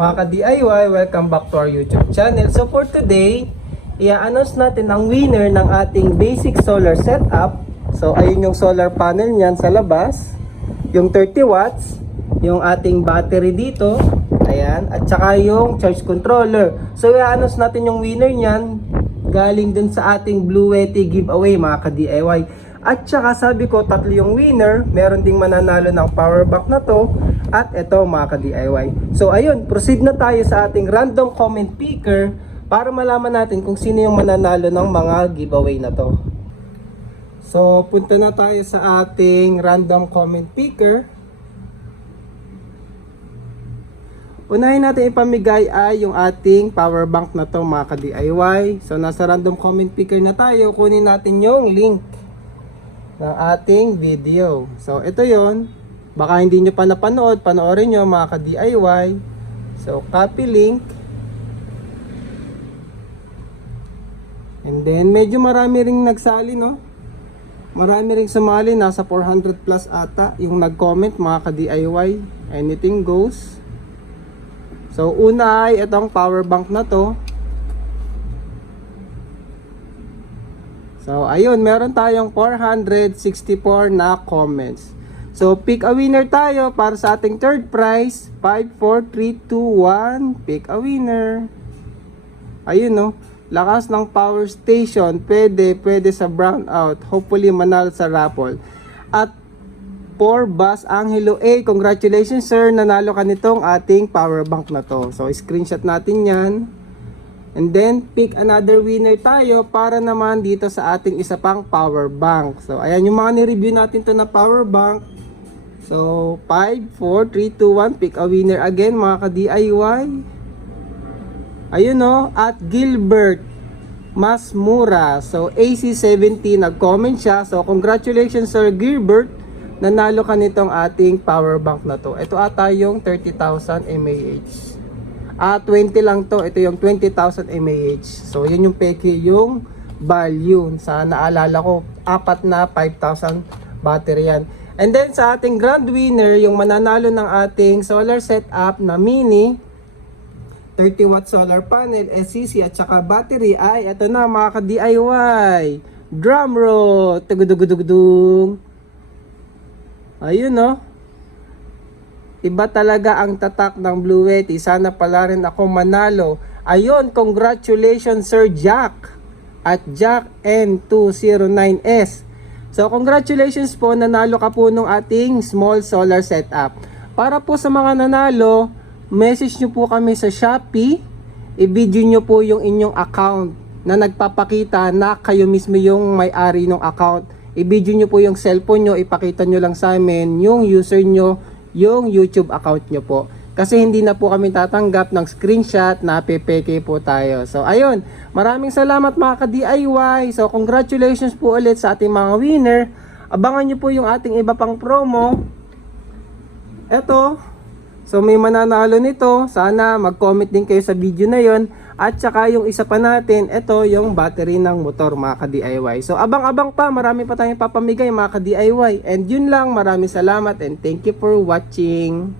Mga ka-DIY, welcome back to our YouTube channel. So for today, i-announce natin ang winner ng ating basic solar setup. So ayun yung solar panel niyan sa labas, yung 30 watts, yung ating battery dito, ayan, at saka yung charge controller. So i-announce natin yung winner niyan galing dun sa ating Blue Yeti giveaway, mga ka-DIY. At saka sabi ko, tatlo yung winner, meron ding mananalo ng power bank na to, at ito mga ka-DIY. So ayun, proceed na tayo sa ating random comment picker para malaman natin kung sino yung mananalo ng mga giveaway na to. So punta na tayo sa ating random comment picker. Unahin natin ipamigay ay yung ating power bank na to, mga ka-DIY. So nasa random comment picker na tayo, kunin natin yung link ng ating video. So ito yon, baka hindi nyo pa napanood, panoorin nyo mga ka-DIY. So copy link, and then medyo marami ring nagsali, no? Marami ring sumali, nasa 400 plus ata yung nag-comment, mga ka-DIY. Anything goes. So una ay itong power bank na to. So ayun, meron tayong 464 na comments. So pick a winner tayo para sa ating third prize. 5, 4, 3, 2, 1. Pick a winner. Ayun, no, lakas ng power station. Pwede sa brownout. Hopefully manalo sa raffle. At for Bus Angelo A, congratulations sir, nanalo ka nitong ating power bank na to. So screenshot natin yan. And then pick another winner tayo para naman dito sa ating isa pang power bank. So ayan yung mga ni-review natin to na power bank. So 5, 4, 3, 2, 1. Pick a winner again, mga ka-DIY. Ayun, no, at Gilbert Mas Mura. So AC70 nag-comment siya. So congratulations sir Gilbert, nanalo ka nitong ating power bank na to. Ito ata yung 30,000 mAh. 20 lang to. Ito yung 20,000 mAh. So yun yung peke yung value. Sa naalala ko, apat na 5,000 battery yan. And then sa ating grand winner, yung mananalo ng ating solar setup na mini 30 watt solar panel, SCC at saka battery ay ito na, mga ka-DIY. Drum roll. Tugudugudugdung. Ayun, no. Iba talaga ang tatak ng Blue Yeti. Sana pala rin ako manalo. Ayun, congratulations Sir Jack at Jack N209S. So congratulations po, nanalo ka po nung ating small solar setup. Para po sa mga nanalo, message nyo po kami sa Shopee. I-video nyo po yung inyong account na nagpapakita na kayo mismo yung may-ari ng account. I-video nyo po yung cellphone nyo, ipakita nyo lang sa amin yung user nyo, yung YouTube account nyo po. Kasi hindi na po kami tatanggap ng screenshot na PPK po tayo. So ayun, maraming salamat mga ka-DIY. So congratulations po ulit sa ating mga winner. Abangan nyo po yung ating iba pang promo. Eto, so may mananalo nito. Sana mag-comment din kayo sa video na yon. At saka yung isa pa natin, ito yung battery ng motor, mga ka-DIY. So abang-abang pa, marami pa tayong papamigay, mga ka-DIY. And yun lang, maraming salamat and thank you for watching.